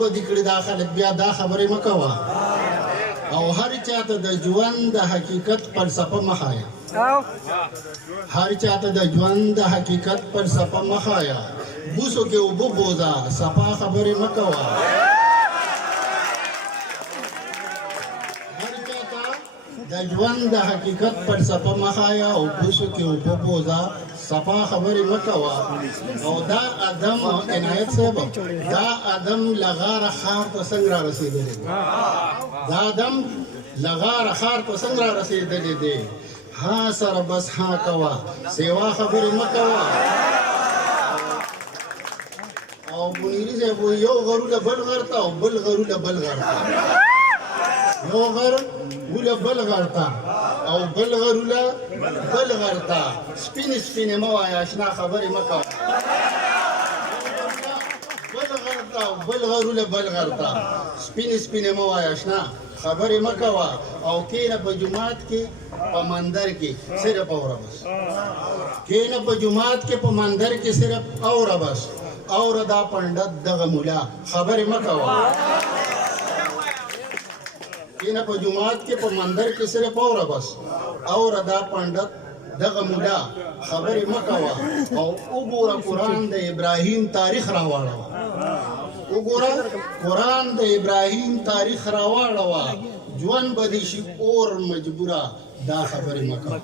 بدی کړی دا خلک بیا دا خبرې مه کوه او هر چاته د ژوند د حقیقت فلسفه مه ښایه هر چاته د ژوند د حقیقت فلسفه مه ښایه بوسو کې اوبه بوځه صفا خبرې مه کوه د ژوند د حقیقت فلسفه مه ښایه او بوسو کې اوبه بوځه صفا خبرې مه کوه او دا ادم عنایت صاحب دا ادم لغاره ښار ته څنګه را رسېدلی دی دا ادم لغاره ښار ته څنګه را رسېدلی دی ها سره بس ها کوه سیوا خبرې مه کوه او منیري صاحب یو غرونه بل غر ته او بل غرونه بل غر ته یو غر وله بل غر ته او بل غرونه بل غر ته سپینې سپینې مه وایه اشنا خبرې مه کوه بل غر ته او بل غرونه بل غر ته سپینې سپینې مه وایه اشنا خبرې مه کوه او کښېنه په جومات کې په مندر کې صرف اوره بس کښېنه په جومات کې په مندر کې صرف اوره بس اوره دا پنډت دغه مولا خبرې مه کوه کینه په جمعات کې په مندر کې صرف اوره بس اوره دا پنډت دغه مولا خبرې مه کوه او وګوره قرآن د ابراهیم تاریخ راواړوه وګوره قرآن د ابراهیم تاریخ راواړوه ژوند به دې شي اور مجبوره دا خبرې مه کوه